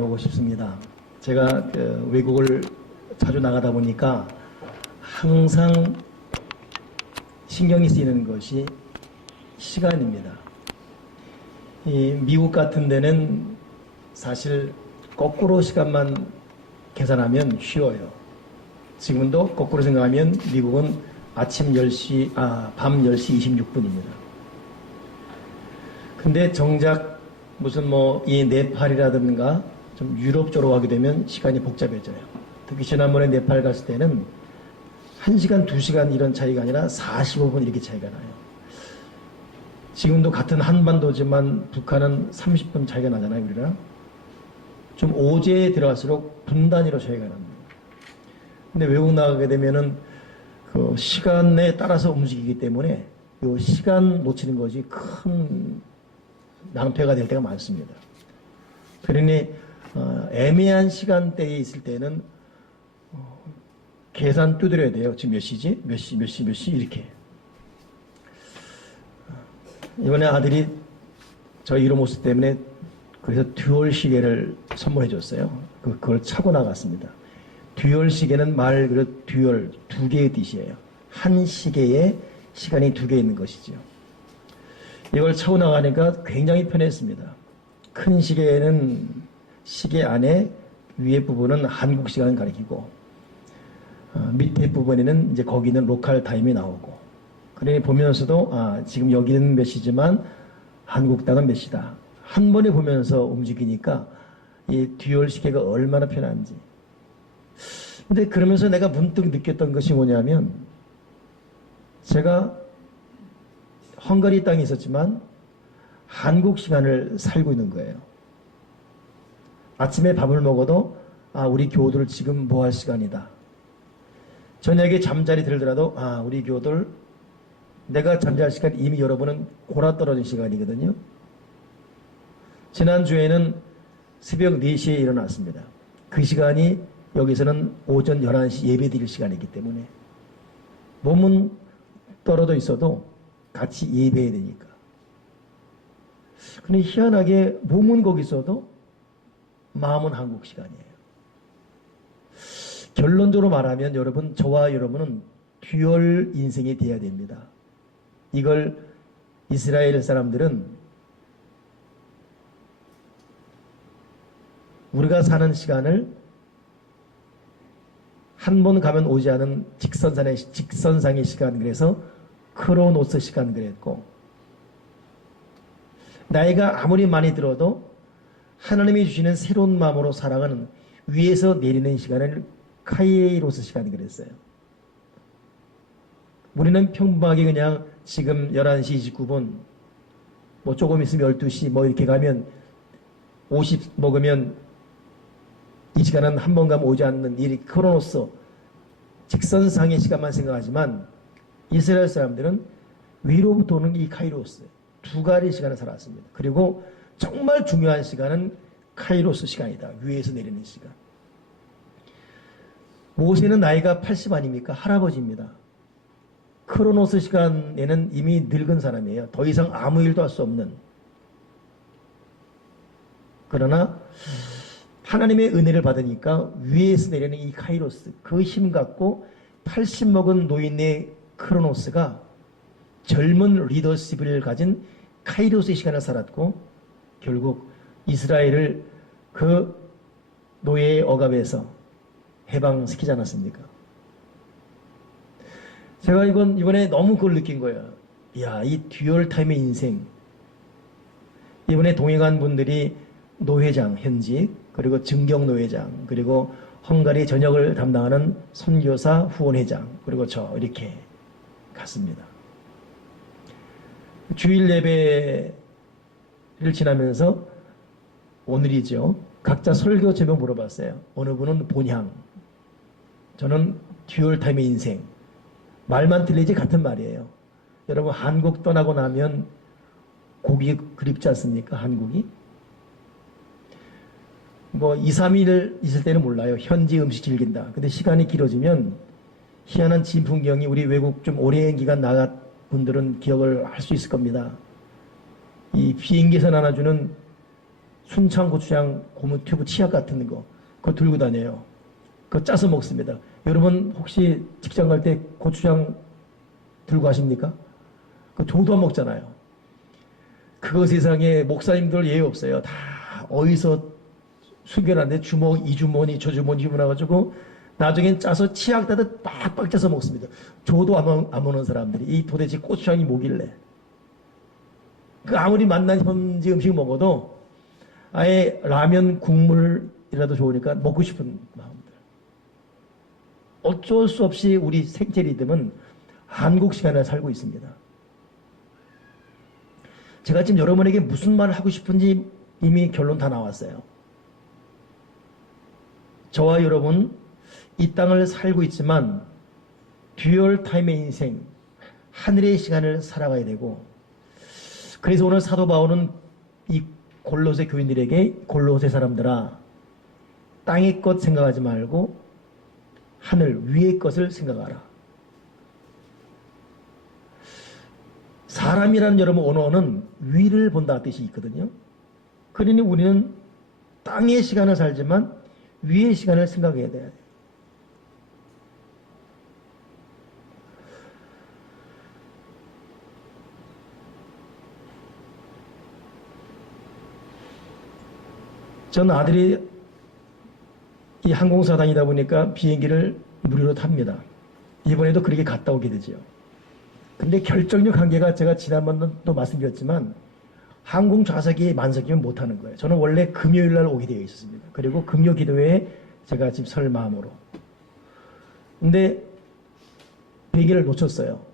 보고 싶습니다. 제가 외국을 자주 나가다 보니까 항상 신경이 쓰이는 것이 시간입니다. 이 미국 같은 데는 사실 거꾸로 시간만 계산하면 쉬워요. 지금도 거꾸로 생각하면 미국은 밤 10시 26분입니다. 근데 정작 무슨 이 네팔이라든가 좀 유럽 쪽으로 가게 되면 시간이 복잡해져요. 특히 지난번에 네팔 갔을 때는 1시간, 2시간 이런 차이가 아니라 45분 이렇게 차이가 나요. 지금도 같은 한반도지만 북한은 30분 차이가 나잖아요, 우리랑. 좀 오제에 들어갈수록 분 단위로 차이가 납니다. 근데 외국 나가게 되면은 그 시간에 따라서 움직이기 때문에 이 시간 놓치는 것이 큰 낭패가 될 때가 많습니다. 그러니 애매한 시간대에 있을 때는 계산 두드려야 돼요. 지금 몇 시지? 몇 시 이렇게. 이번에 아들이 저 이런 모습 때문에 그래서 듀얼 시계를 선물해 줬어요. 그걸 차고 나갔습니다. 듀얼 시계는 말 그대로 듀얼, 두 개의 뜻이에요. 한 시계에 시간이 두 개 있는 것이죠. 이걸 차고 나가니까 굉장히 편했습니다. 큰 시계는 시계 안에 위에 부분은 한국 시간을 가리키고 밑에 부분에는 이제 거기는 로컬 타임이 나오고, 그러니 보면서도 지금 여기는 몇 시지만 한국 땅은 몇 시다. 한 번에 보면서 움직이니까 이 듀얼 시계가 얼마나 편한지. 근데 그러면서 내가 문득 느꼈던 것이 뭐냐면, 제가 헝가리 땅에 있었지만 한국 시간을 살고 있는 거예요. 아침에 밥을 먹어도 우리 교우들 지금 뭐 할 시간이다. 저녁에 잠자리 들더라도 우리 교우들 내가 잠잘 시간 이미 여러분은 골아떨어진 시간이거든요. 지난주에는 새벽 4시에 일어났습니다. 그 시간이 여기서는 오전 11시 예배 드릴 시간이기 때문에 몸은 떨어져 있어도 같이 예배해야 되니까. 근데 희한하게 몸은 거기 있어도 마음은 한국 시간이에요. 결론적으로 말하면 여러분, 저와 여러분은 듀얼 인생이 돼야 됩니다. 이걸 이스라엘 사람들은 우리가 사는 시간을 한 번 가면 오지 않은 직선상의 시간, 그래서 크로노스 시간 그랬고, 나이가 아무리 많이 들어도 하나님이 주시는 새로운 마음으로 살아가는 위에서 내리는 시간을 카이로스 시간 그랬어요. 우리는 평범하게 그냥 지금 11시 29분, 조금 있으면 12시 이렇게 가면 50 먹으면 이 시간은 한 번 가면 오지 않는 이 크로노스, 직선상의 시간만 생각하지만 이스라엘 사람들은 위로부터 오는 이 카이로스, 두 가지 시간을 살았습니다. 그리고 정말 중요한 시간은 카이로스 시간이다. 위에서 내리는 시간. 모세는 나이가 80 아닙니까? 할아버지입니다. 크로노스 시간에는 이미 늙은 사람이에요. 더 이상 아무 일도 할 수 없는. 그러나 하나님의 은혜를 받으니까 위에서 내리는 이 카이로스, 그 힘 갖고 80 먹은 노인의 크로노스가 젊은 리더십을 가진 카이로스의 시간을 살았고, 결국 이스라엘을 그 노예의 억압에서 해방시키지 않았습니까? 제가 이번에 너무 그걸 느낀 거예요. 이야, 이 듀얼 타임의 인생. 이번에 동행 간 분들이 노회장, 현직, 그리고 증경 노회장, 그리고 헝가리 전역을 담당하는 선교사 후원회장, 그리고 저 이렇게 갔습니다. 주일 예배를 지나면서 오늘이죠. 각자 설교 제목 물어봤어요. 어느 분은 본향, 저는 듀얼 타임의 인생. 말만 틀리지 같은 말이에요. 여러분, 한국 떠나고 나면 고기 그립지 않습니까? 한국이? 2, 3일 있을 때는 몰라요. 현지 음식 즐긴다. 근데 시간이 길어지면 희한한 진풍경이, 우리 외국 좀 오랜 기간 나간 분들은 기억을 할 수 있을 겁니다. 이 비행기에서 나눠주는 순창 고추장 고무 튜브 치약 같은 거 그거 들고 다녀요. 그거 짜서 먹습니다. 여러분 혹시 직장 갈 때 고추장 들고 가십니까? 그거 조도 안 먹잖아요. 그거 세상에 목사님들 예외 없어요. 다 어디서 숙여놨는데 주먹, 이주머니, 저주머니 집어넣어가지고 나중엔 짜서 치약 따듯 빡빡 짜서 먹습니다. 조도 안 먹는 사람들이 이 도대체 고추장이 뭐길래 그 아무리 맛난 현지 음식 먹어도 아예 라면 국물이라도 좋으니까 먹고 싶은 마음들. 어쩔 수 없이 우리 생체 리듬은 한국 시간을 살고 있습니다. 제가 지금 여러분에게 무슨 말을 하고 싶은지 이미 결론 다 나왔어요. 저와 여러분 이 땅을 살고 있지만 듀얼 타임의 인생, 하늘의 시간을 살아가야 되고, 그래서 오늘 사도 바울은 이 골로새 교인들에게 골로새 사람들아 땅의 것 생각하지 말고 하늘 위의 것을 생각하라. 사람이라는 여러분 언어는 위를 본다 뜻이 있거든요. 그러니 우리는 땅의 시간을 살지만 위의 시간을 생각해야 돼요. 전 아들이 이 항공사 다니다 보니까 비행기를 무료로 탑니다. 이번에도 그렇게 갔다 오게 되죠. 근데 결정적 한계가 제가 지난번도 말씀드렸지만 항공 좌석이 만석이면 못하는 거예요. 저는 원래 금요일 날 오게 되어 있었습니다. 그리고 금요 기도회에 제가 지금 설 마음으로. 근데 비행기를 놓쳤어요.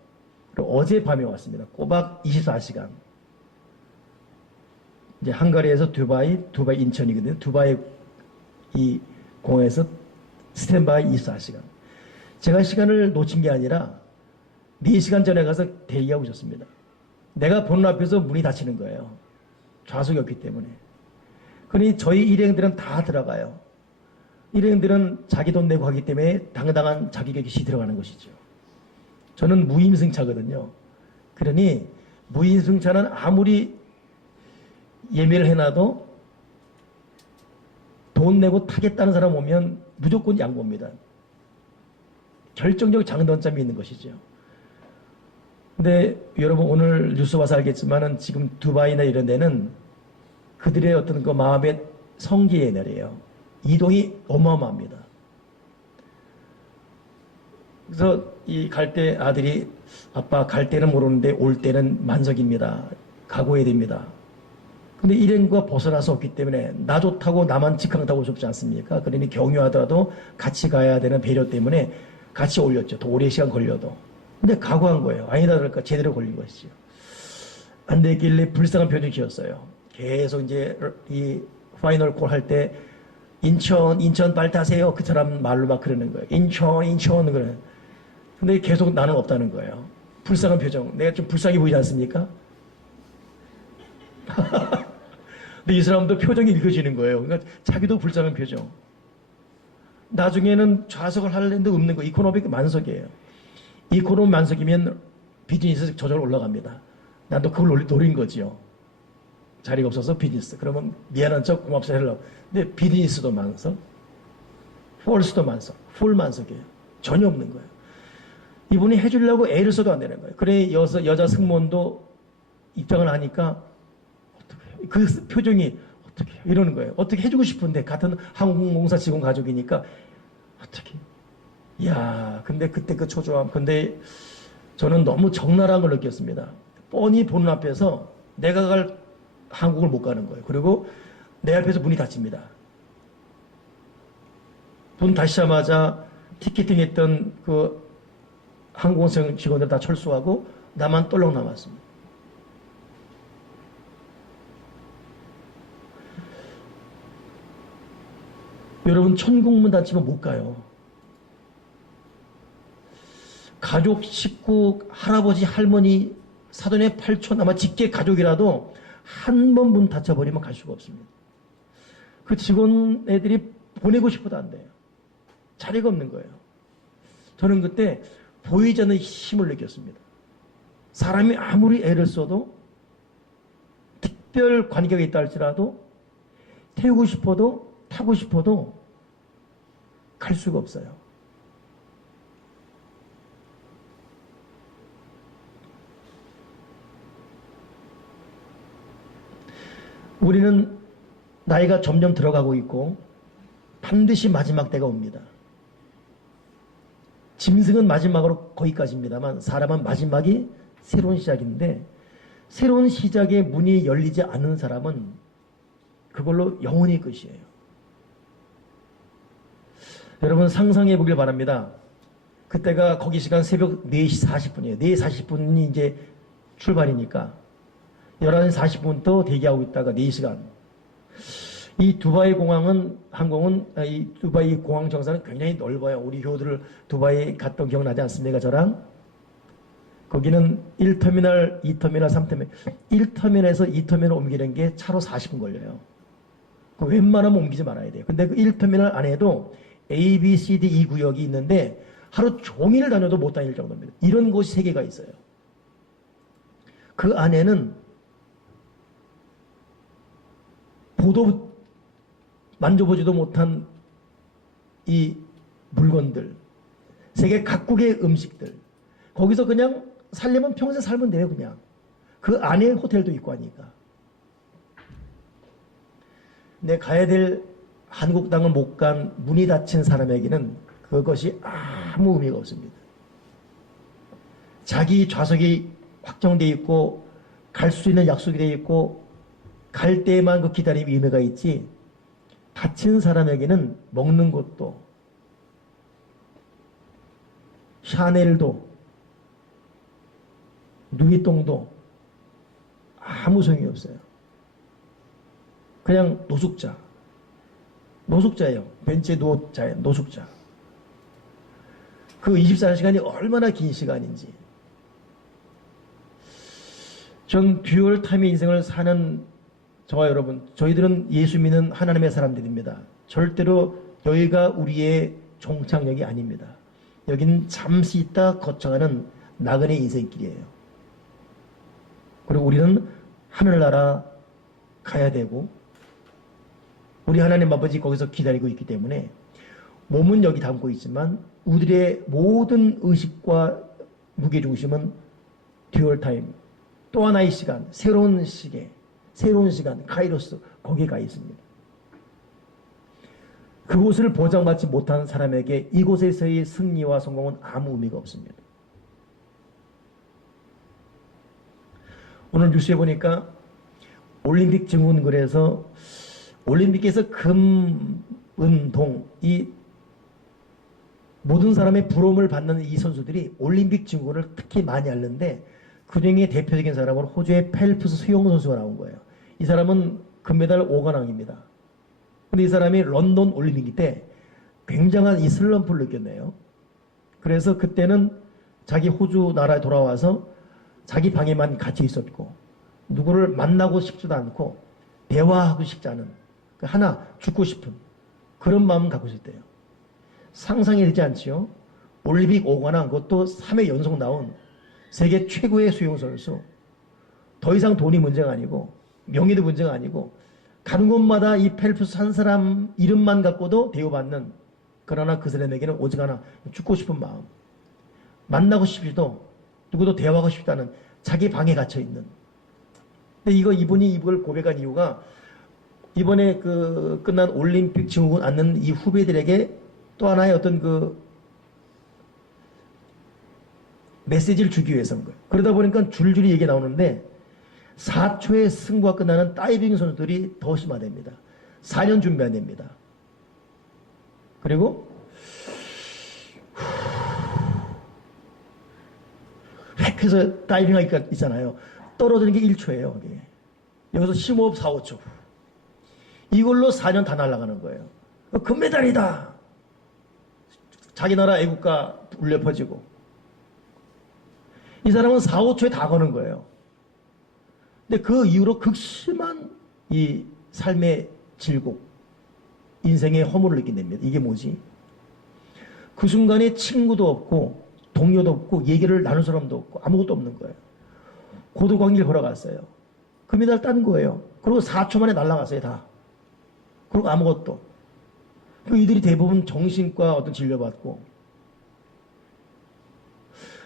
그리고 어제 밤에 왔습니다. 꼬박 24시간. 이제 헝가리에서 두바이 인천이거든요. 두바이 이 공항에서 스탠바이 24시간. 제가 시간을 놓친 게 아니라 4시간 전에 가서 대기하고 있었습니다. 내가 보는 앞에서 문이 닫히는 거예요. 좌석이 없기 때문에. 그러니 저희 일행들은 다 들어가요. 일행들은 자기 돈 내고 하기 때문에 당당한 자기 객시 들어가는 것이죠. 저는 무임승차거든요. 그러니 무임승차는 아무리 예매를 해놔도 돈 내고 타겠다는 사람 오면 무조건 양보입니다. 결정적 장단점이 있는 것이죠. 근데 여러분 오늘 뉴스 봐서 알겠지만은 지금 두바이나 이런 데는 그들의 어떤 그 마음의 성기의 날이에요. 이동이 어마어마합니다. 그래서 이 갈 때 아들이 아빠 갈 때는 모르는데 올 때는 만석입니다. 각오해야 됩니다. 근데 일행과 벗어나서 없기 때문에 나 좋다고 나만 직항 타고 싶지 않습니까? 그러니 경유하더라도 같이 가야 되는 배려 때문에 같이 올렸죠. 더 오래 시간 걸려도. 근데 각오한 거예요. 아니다 그럴까 제대로 걸린 것이죠. 안 됐길래 불쌍한 표정이 지었어요. 계속 이제 이 파이널 콜 할 때 인천 빨리 타세요. 그 사람 말로 막 그러는 거예요. 인천 그래. 근데 계속 나는 없다는 거예요. 불쌍한 표정. 내가 좀 불쌍해 보이지 않습니까? 근데 이 사람도 표정이 읽혀지는 거예요. 그러니까 자기도 불쌍한 표정. 나중에는 좌석을 하려는데 없는 거. 이코노믹 만석이에요. 이코노미 만석이면 비즈니스 저절로 올라갑니다. 난 또 그걸 노린 거지요. 자리가 없어서 비즈니스. 그러면 미안한 척 고맙사 하려고. 근데 비즈니스도 만석, 폴스도 만석, 풀 만석이에요. 전혀 없는 거예요. 이분이 해주려고 애를 써도 안 되는 거예요. 그래 여자 승무원도 입장을 하니까 그 표정이 어떻게 이러는 거예요. 어떻게 해주고 싶은데 같은 항공공사 직원 가족이니까 어떻게. 이야, 근데 그때 그 초조함. 근데 저는 너무 적나라한 걸 느꼈습니다. 뻔히 보는 앞에서 내가 갈 한국을 못 가는 거예요. 그리고 내 앞에서 문이 닫힙니다. 문 닫히자마자 티켓팅 했던 그 항공사 직원들 다 철수하고 나만 똘렁 남았습니다. 여러분 천국문 닫히면 못 가요. 가족, 식구, 할아버지, 할머니, 사돈의 팔촌, 아마 직계 가족이라도 한 번 문 닫혀버리면 갈 수가 없습니다. 그 직원 애들이 보내고 싶어도 안 돼요. 자리가 없는 거예요. 저는 그때 보이지 않는 힘을 느꼈습니다. 사람이 아무리 애를 써도 특별 관계가 있다 할지라도 태우고 싶어도 타고 싶어도 갈 수가 없어요. 우리는 나이가 점점 들어가고 있고 반드시 마지막 때가 옵니다. 짐승은 마지막으로 거기까지입니다만 사람은 마지막이 새로운 시작인데 새로운 시작의 문이 열리지 않는 사람은 그걸로 영원히 끝이에요. 여러분 상상해 보길 바랍니다. 그때가 거기 시간 새벽 4시 40분이에요. 4시 40분이 이제 출발이니까 11시 40분부터 대기하고 있다가 4시간. 이 두바이 공항은 이 두바이 공항 정사는 굉장히 넓어요. 우리 교우들 두바이 갔던 기억나지 않습니까? 저랑 거기는 1터미널, 2터미널, 3터미널 1터미널에서 2터미널 옮기는 게 차로 40분 걸려요. 웬만하면 옮기지 말아야 돼요. 근데 그 1터미널 안에도 A, B, C, D, E 구역이 있는데 하루 종일 다녀도 못 다닐 정도입니다. 이런 곳이 3개가 있어요. 그 안에는 만져보지도 못한 이 물건들, 세계 각국의 음식들, 거기서 그냥 살려면 평생 살면 돼요, 그냥. 그 안에 호텔도 있고 하니까. 내 가야 될 한국 땅을 못 간 문이 닫힌 사람에게는 그것이 아무 의미가 없습니다. 자기 좌석이 확정되어 있고 갈 수 있는 약속이 되어 있고 갈 때에만 그 기다림이 의미가 있지 다친 사람에게는 먹는 것도 샤넬도 누이똥도 아무 소용이 없어요. 그냥 노숙자예요. 벤치에 누워자예요. 노숙자. 그 24시간이 얼마나 긴 시간인지. 전 듀얼 타임의 인생을 사는 저와 여러분, 저희들은 예수 믿는 하나님의 사람들입니다. 절대로 여기가 우리의 종착역이 아닙니다. 여기는 잠시 있다 거쳐가는 나그네 인생길이에요. 그리고 우리는 하늘나라 가야 되고 우리 하나님 아버지 거기서 기다리고 있기 때문에 몸은 여기 담고 있지만 우리의 모든 의식과 무게중심은 듀얼타임, 또 하나의 시간, 새로운 시계, 새로운 시간, 카이로스, 거기에 가 있습니다. 그곳을 보장받지 못한 사람에게 이곳에서의 승리와 성공은 아무 의미가 없습니다. 오늘 뉴스에 보니까 올림픽 증후군에서 올림픽에서 금, 은, 동, 이 모든 사람의 부러움을 받는 이 선수들이 올림픽 증후군을 특히 많이 앓는데 그중에 대표적인 사람은 호주의 펠프스 수영 선수가 나온 거예요. 이 사람은 금메달 5관왕입니다. 근데 이 사람이 런던 올림픽 때 굉장한 이 슬럼프를 느꼈네요. 그래서 그때는 자기 호주 나라에 돌아와서 자기 방에만 갇혀 있었고 누구를 만나고 싶지도 않고 대화하고 싶지 않은 하나 죽고 싶은 그런 마음을 갖고 있었대요. 상상이 되지 않지요? 올림픽 5관왕 그것도 3회 연속 나온 세계 최고의 수영선수. 더 이상 돈이 문제가 아니고 명예도 문제가 아니고 가는 곳마다 이 펠프스 한 사람 이름만 갖고도 대우받는 그러나 그 사람에게는 오직 하나 죽고 싶은 마음. 만나고 싶지도 누구도 대화하고 싶다는 자기 방에 갇혀있는. 근데 이분이 이걸 고백한 이유가 이번에 끝난 올림픽 증후군 앓는 이 후배들에게 또 하나의 어떤 메시지를 주기 위해서인 거예요. 그러다 보니까 줄줄이 얘기 나오는데 4초의 승부가 끝나는 다이빙 선수들이 더 심화됩니다. 4년 준비해야 됩니다. 그리고 획 해서 다이빙하기가 있잖아요. 떨어지는 게 1초예요. 여기서 심호흡 4, 5초. 이걸로 4년 다 날아가는 거예요. 금메달이다. 자기 나라 애국가 울려 퍼지고. 이 사람은 4, 5초에 다 거는 거예요. 근데 그 이후로 극심한 이 삶의 질곡, 인생의 허물을 느낀답니다. 이게 뭐지? 그 순간에 친구도 없고 동료도 없고 얘기를 나눌 사람도 없고 아무것도 없는 거예요. 고도관계를 걸어갔어요. 금메달 딴 거예요. 그리고 4초 만에 날아갔어요. 다. 그리고 아무것도. 그 이들이 대부분 정신과 어떤 진료받고.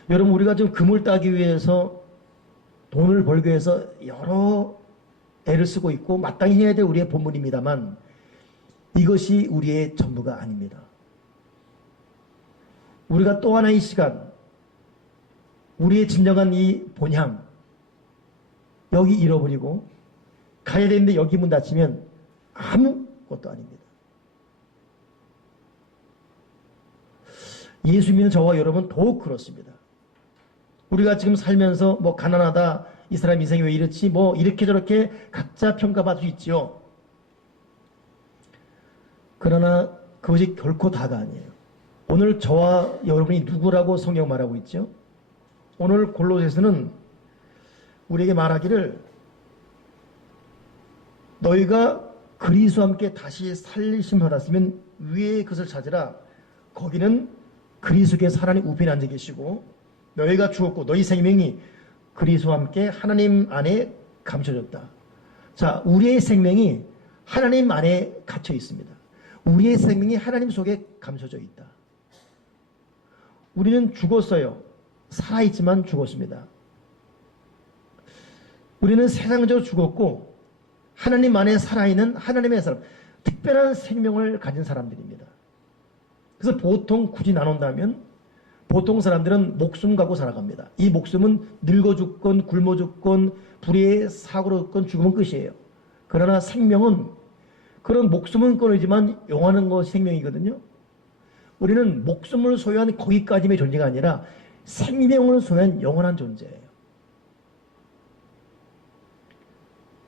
여러분, 우리가 좀 금을 따기 위해서 돈을 벌기 위해서 여러 애를 쓰고 있고 마땅히 해야 될 우리의 본분입니다만 이것이 우리의 전부가 아닙니다. 우리가 또 하나의 시간, 우리의 진정한 이 본향, 여기 잃어버리고 가야 되는데 여기 문 닫히면 아무것도 아닙니다. 예수 믿는 저와 여러분 더욱 그렇습니다. 우리가 지금 살면서 뭐 가난하다, 이 사람 인생이 왜 이렇지, 뭐 이렇게 저렇게 각자 평가받을 수 있지요. 그러나 그것이 결코 다가 아니에요. 오늘 저와 여러분이 누구라고 성경 말하고 있죠? 오늘 골로새서는 우리에게 말하기를 너희가 그리스도와 함께 다시 살리심 받았으면 위에 그것을 찾으라. 거기는 그리스도께서 하나님 우편에 앉아 계시고 너희가 죽었고 너희 생명이 그리스도와 함께 하나님 안에 감춰졌다. 자, 우리의 생명이 하나님 안에 갇혀 있습니다. 우리의 생명이 하나님 속에 감춰져 있다. 우리는 죽었어요. 살아있지만 죽었습니다. 우리는 세상적으로 죽었고 하나님 안에 살아있는 하나님의 사람, 특별한 생명을 가진 사람들입니다. 그래서 보통 굳이 나눈다면 보통 사람들은 목숨 갖고 살아갑니다. 이 목숨은 늙어 죽건 굶어 죽건 불의의 사고로 죽건 죽으면 끝이에요. 그러나 생명은 그런 목숨은 끊어지만 영원한 것이 생명이거든요. 우리는 목숨을 소유한 거기까지의 존재가 아니라 생명을 소유한 영원한 존재예요.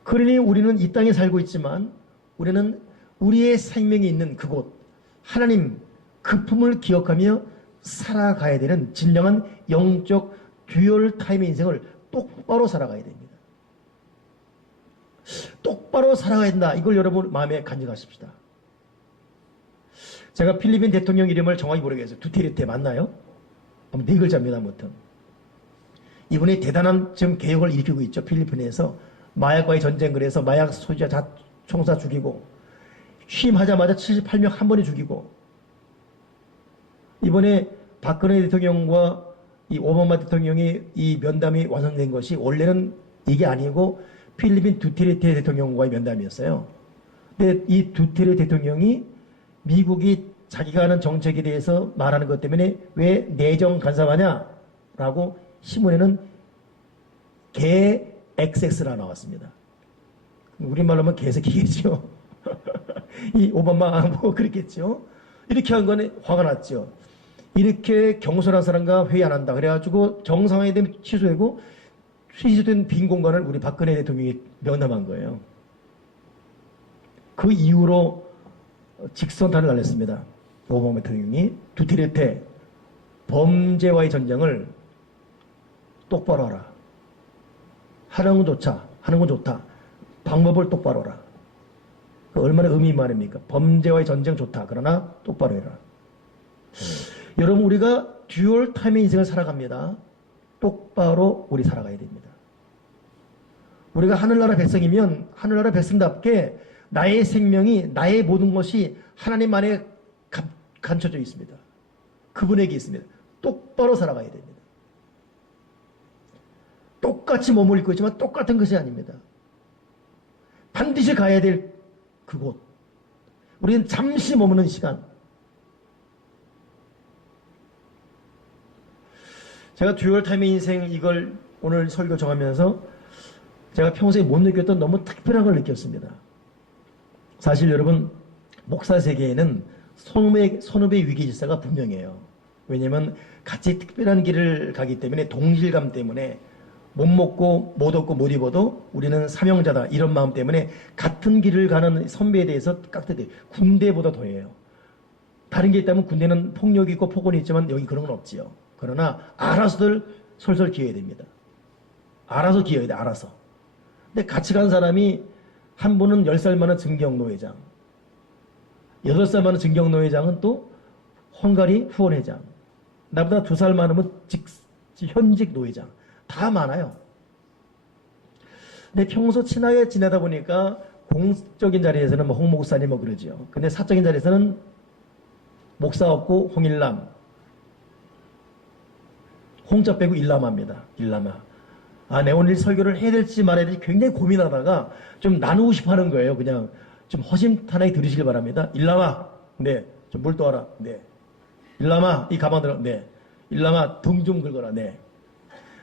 그러니 우리는 이 땅에 살고 있지만 우리는 우리의 생명이 있는 그곳 하나님 그 품을 기억하며 살아가야 되는 진정한 영적 듀얼 타임의 인생을 똑바로 살아가야 됩니다. 똑바로 살아가야 된다. 이걸 여러분 마음에 간직하십시다. 제가 필리핀 대통령 이름을 정확히 모르겠어요. 두테르테 맞나요? 네 글자입니다. 아무튼 이분이 대단한 지금 개혁을 일으키고 있죠. 필리핀에서 마약과의 전쟁을 해서 마약 소지자 총사 죽이고 취임하자마자 78명 한 번에 죽이고 이번에 박근혜 대통령과 이 오바마 대통령의 이 면담이 완성된 것이 원래는 이게 아니고 필리핀 두테르테 대통령과의 면담이었어요. 근데 이 두테르테 대통령이 미국이 자기가 하는 정책에 대해서 말하는 것 때문에 왜 내정 간섭하냐라고 신문에는 개 XX라 나왔습니다. 우리말로 하면 개새끼겠죠. 이 오바마 뭐 그랬겠죠. 이렇게 한 거는 화가 났죠. 이렇게 경솔한 사람과 회의 안 한다. 그래가지고 정상회의 되면 취소되고 취소된 빈 공간을 우리 박근혜 대통령이 면담한 거예요. 그 이후로 직선탄을 날렸습니다. 오바마 대통령이 두테르테 범죄와의 전쟁을 똑바로 하라. 하는 건 좋다. 방법을 똑바로 하라. 얼마나 의미 말입니까? 범죄와의 전쟁 좋다. 그러나 똑바로 해라. 여러분 우리가 듀얼 타임의 인생을 살아갑니다. 똑바로 우리 살아가야 됩니다. 우리가 하늘나라 백성이면 하늘나라 백성답게 나의 생명이 나의 모든 것이 하나님 안에 감춰져 있습니다. 그분에게 있습니다. 똑바로 살아가야 됩니다. 똑같이 몸을 입고 있지만 똑같은 것이 아닙니다. 반드시 가야 될 그곳. 우리는 잠시 머무는 시간. 제가 듀얼 타임의 인생 이걸 오늘 설교 정하면서 제가 평소에 못 느꼈던 너무 특별한 걸 느꼈습니다. 사실 여러분 목사 세계에는 선후배 위기 질서가 분명해요. 왜냐하면 같이 특별한 길을 가기 때문에 동질감 때문에 못 먹고 못 얻고 못 입어도 우리는 사명자다 이런 마음 때문에 같은 길을 가는 선배에 대해서 깍듯해. 군대보다 더해요. 다른 게 있다면 군대는 폭력이 있고 폭언이 있지만 여기 그런 건 없지요. 그러나 알아서들 솔솔 기어야 됩니다. 알아서 기어야 돼. 알아서. 근데 같이 간 사람이 한 분은 10살 많은 증경노회장, 8살 많은 증경노회장은 또 헝가리 후원회장, 나보다 2살 많으면 현직 노회장. 다 많아요. 근데 평소 친하게 지내다 보니까 공적인 자리에서는 뭐 홍 목사님 뭐 그러죠. 근데 사적인 자리에서는 목사 없고 홍일남, 홍자 빼고 일남합니다. 일남아. 아, 내 오늘 설교를 해야 될지 말아야 될지 굉장히 고민하다가 좀 나누고 싶어 하는 거예요. 그냥 좀 허심탄회하게 들으시길 바랍니다. 일남아, 네. 좀 물 떠와라, 네. 일남아, 이 가방 들어, 네. 일남아, 등 좀 긁어라, 네.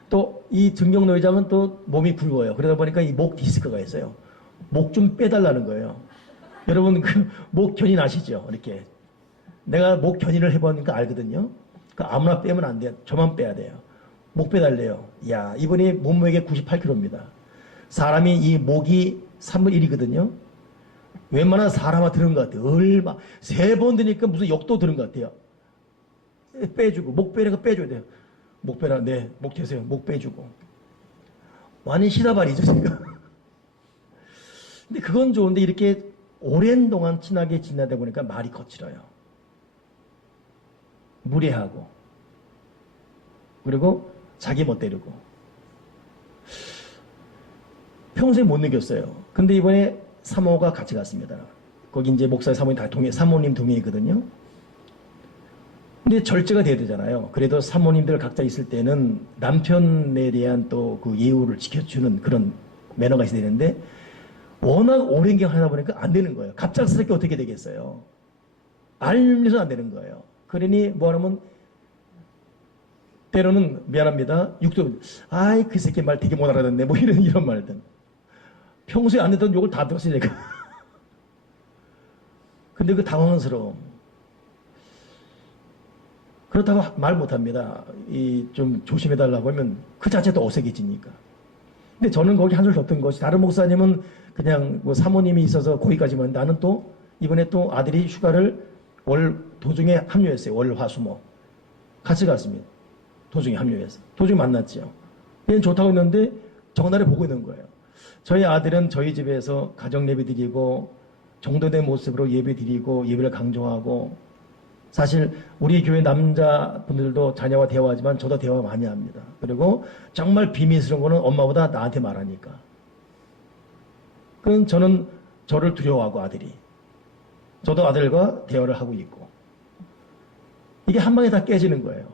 또 이 증경노회장은 또 몸이 굵어요. 그러다 보니까 이 목 디스크가 있어요. 목 좀 빼달라는 거예요. 여러분 그 목 견인 아시죠? 이렇게 내가 목 견인을 해보니까 알거든요. 그 아무나 빼면 안 돼요. 저만 빼야 돼요. 목 빼달래요. 야, 이분이 몸무게 98kg입니다. 사람이 이 목이 3분의 1이거든요. 웬만한 사람한테 들은 것 같아요. 얼마 3번 드니까 무슨 욕도 들은 것 같아요. 빼주고 목 빼라고 빼줘야 돼요. 목 빼라. 네, 목 대세요. 목 빼주고. 완전 시다발이죠 지금. 근데 그건 좋은데 이렇게 오랜 동안 친하게 지내다 보니까 말이 거칠어요. 무례하고 그리고 자기 멋대로고 평소에 못 느꼈어요. 근데 이번에 사모가 같이 갔습니다. 거기 이제 목사 사모님 다 사모님 동행이거든요. 근데 절제가 돼야 되잖아요. 그래도 사모님들 각자 있을 때는 남편에 대한 또 그 예우를 지켜주는 그런 매너가 있어야 되는데 워낙 오랜 기간 하다 보니까 안 되는 거예요. 갑작스럽게 어떻게 되겠어요. 알면서 안 되는 거예요. 그러니 뭐 하냐면 때로는 미안합니다. 육도 아이 그 새끼 말 되게 못 알아듣네 뭐 이런 말들. 평소에 안 듣던 욕을 다 들었어요 제가. 근데 그 당황스러움. 그렇다고 말 못합니다. 이 좀 조심해달라고 하면 그 자체도 어색해지니까. 근데 저는 거기 한술 뒀던 것이 다른 목사님은 그냥 뭐 사모님이 있어서 거기까지만 나는 또 이번에 또 아들이 휴가를 월 도중에 합류했어요. 월 화수목 같이 갔습니다. 도중에 합류해서 도중에 만났지요. 얘는 좋다고 했는데 정날에 보고 있는 거예요. 저희 아들은 저희 집에서 가정 예배 드리고 정도된 모습으로 예배 드리고 예배를 강조하고 사실 우리 교회 남자분들도 자녀와 대화하지만 저도 대화 많이 합니다. 그리고 정말 비밀스러운 거는 엄마보다 나한테 말하니까. 그건 저는 저를 두려워하고 아들이. 저도 아들과 대화를 하고 있고. 이게 한 방에 다 깨지는 거예요.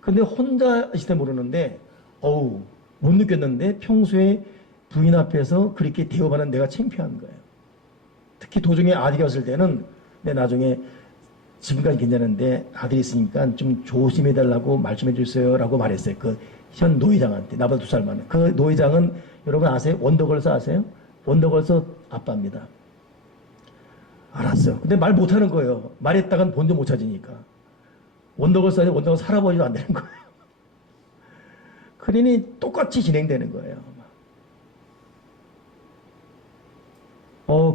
근데 혼자 있을 때 모르는데 못 느꼈는데 평소에 부인 앞에서 그렇게 대우받는 내가 창피한 거예요. 특히 도중에 아들이 왔을 때는 나중에 지금까지 괜찮은데 아들이 있으니까 좀 조심해달라고 말씀해 주세요 라고 말했어요. 그 현 노회장한테. 나보다 2살 많은. 그 노회장은 여러분 아세요? 원더걸스 아세요? 원더걸스 아빠입니다. 알았어요. 근데 말 못하는 거예요. 말했다간 본전 못 찾으니까. 원더걸스 아니고 원더걸스 할아버지도 안 되는 거예요. 그러니 똑같이 진행되는 거예요.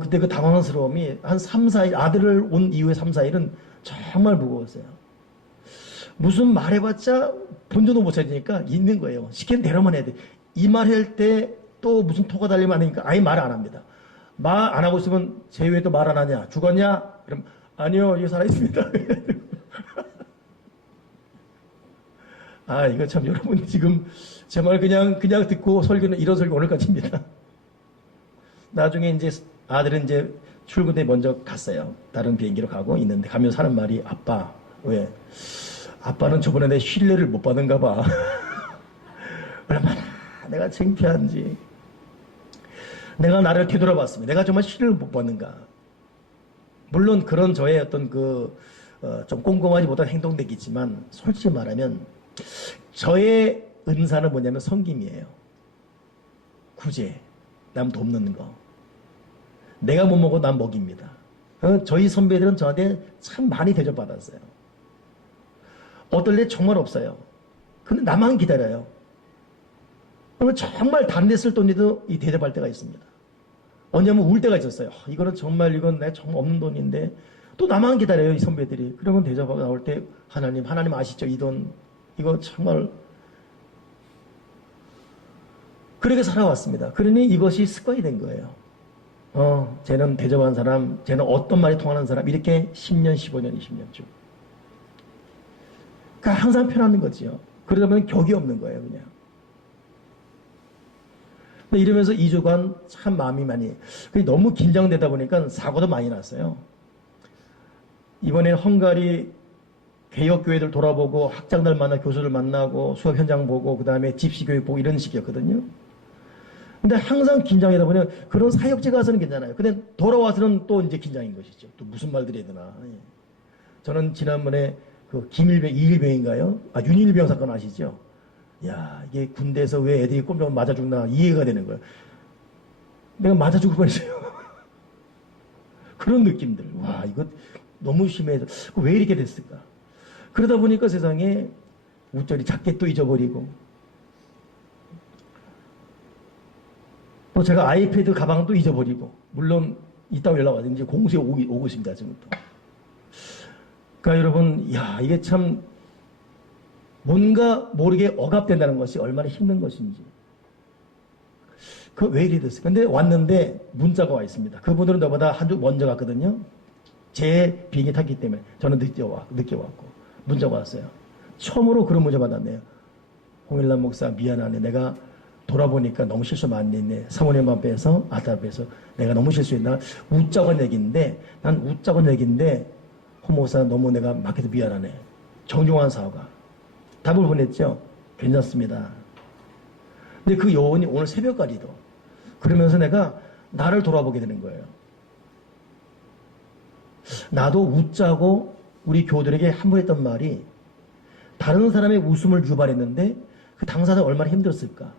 그때 그 당황스러움이 한 3, 4일, 아들을 온 이후에 3, 4일은 정말 무거웠어요. 무슨 말해봤자 본전도 못 찾으니까 있는 거예요. 시키는 대로만 해야 돼. 이 말 할 때 또 무슨 토가 달리면 안 되니까 아예 말 안 합니다. 말 안 하고 있으면 쟤 왜 또 말 안 하냐? 죽었냐? 그럼 아니요, 이거 살아있습니다. 아, 이거 참 여러분 지금 제 말 그냥 듣고 설교는 이런 설교 오늘까지입니다. 나중에 이제 아들은 이제 출근 때 먼저 갔어요. 다른 비행기로 가고 있는데 가면서 하는 말이 아빠 왜? 아빠는 저번에 내 신뢰를 못 받은가 봐. 얼마나 내가 창피한지. 내가 나를 되돌아봤습니다. 내가 정말 신뢰를 못 받는가. 물론 그런 저의 어떤 좀 꼼꼼하지 못한 행동도 있겠지만 솔직히 말하면 저의 은사는 뭐냐면 섬김이에요. 구제, 남 돕는 거. 내가 못 먹고 남 먹입니다. 저희 선배들은 저한테 참 많이 대접받았어요. 어떨 때 정말 없어요. 근데 나만 기다려요. 그러면 정말 다른 데 쓸 돈이도 이 대접할 때가 있습니다. 언제면 울 때가 있었어요. 이건 내가 정말 없는 돈인데 또 나만 기다려요, 이 선배들이. 그러면 대접하고 나올 때 하나님 아시죠? 이 돈 이거 정말 그렇게 살아왔습니다. 그러니 이것이 습관이 된 거예요. 쟤는 대접한 사람, 쟤는 어떤 말이 통하는 사람, 이렇게 10년, 15년, 20년 쭉. 그러니까 항상 편한 거지요. 그러다 보면 격이 없는 거예요, 그냥. 근데 이러면서 2주간 참 마음이 많이, 너무 긴장되다 보니까 사고도 많이 났어요. 이번에 헝가리 개혁교회들 돌아보고 학장들 만나 교수들 만나고 수업 현장 보고 그 다음에 집시교육 보고 이런 식이었거든요. 근데 항상 긴장하다 보면 그런 사역지 가서는 괜찮아요. 근데 돌아와서는 또 이제 긴장인 것이죠. 또 무슨 말 드려야 되나. 저는 지난번에 그 김일병, 이일병인가요? 아, 윤일병 사건 아시죠? 야, 이게 군대에서 왜 애들이 꼼짝 맞아 죽나 이해가 되는 거예요. 내가 맞아 죽을 뻔했어요. 그런 느낌들. 와, 이거 너무 심해서 왜 이렇게 됐을까? 그러다 보니까 세상에 우짜리 자켓도 잊어버리고 또 제가 아이패드 가방도 잊어버리고 물론 이따가 연락 와서 이제 공수에 오고 있습니다. 지금부터. 그러니까 여러분, 야, 이게 참 뭔가 모르게 억압된다는 것이 얼마나 힘든 것인지. 그 왜 이리 됐을까? 근데 왔는데 문자가 와 있습니다. 그분들은 저보다 한 주 먼저 갔거든요. 제 비행기 탔기 때문에 저는 늦게 왔고 문자가 왔어요. 처음으로 그런 문자 받았네요. 홍일남 목사 미안하네. 내가 돌아보니까 너무 실수 많이 했네. 사모님 앞에서 아들 앞에서 내가 너무 실수했나. 웃자고 얘기인데 난 웃자고 얘기인데 홍 목사 너무 내가 막해서 미안하네. 정중한 사과. 답을 보냈죠. 괜찮습니다. 근데 그 여운이 오늘 새벽까지도 그러면서 내가 나를 돌아보게 되는 거예요. 나도 웃자고 우리 교우들에게 한 번 했던 말이 다른 사람의 웃음을 유발했는데 그 당사자가 얼마나 힘들었을까.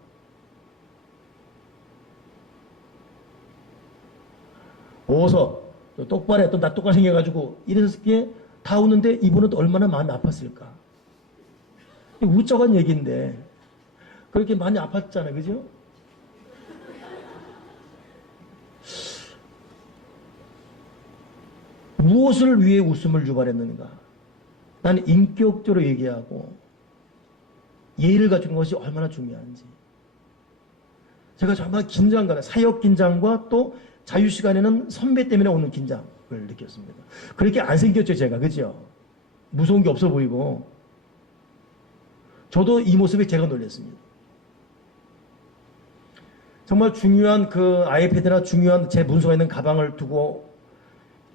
어서 똑바로 해. 또 나 똑바로 생겨가지고 이랬을 게 다 웃는데 이분은 또 얼마나 마음이 아팠을까. 웃자고 한 얘기인데 그렇게 많이 아팠잖아요. 그죠? 무엇을 위해 웃음을 유발했는가? 나는 인격적으로 얘기하고 예의를 갖추는 것이 얼마나 중요한지. 제가 정말 긴장감, 사역 긴장과 또 자유시간에는 선배 때문에 오는 긴장을 느꼈습니다. 그렇게 안 생겼죠, 제가. 그죠? 무서운 게 없어 보이고. 저도 이 모습에 제가 놀랐습니다. 정말 중요한 그 아이패드나 중요한 제 문서가 있는 가방을 두고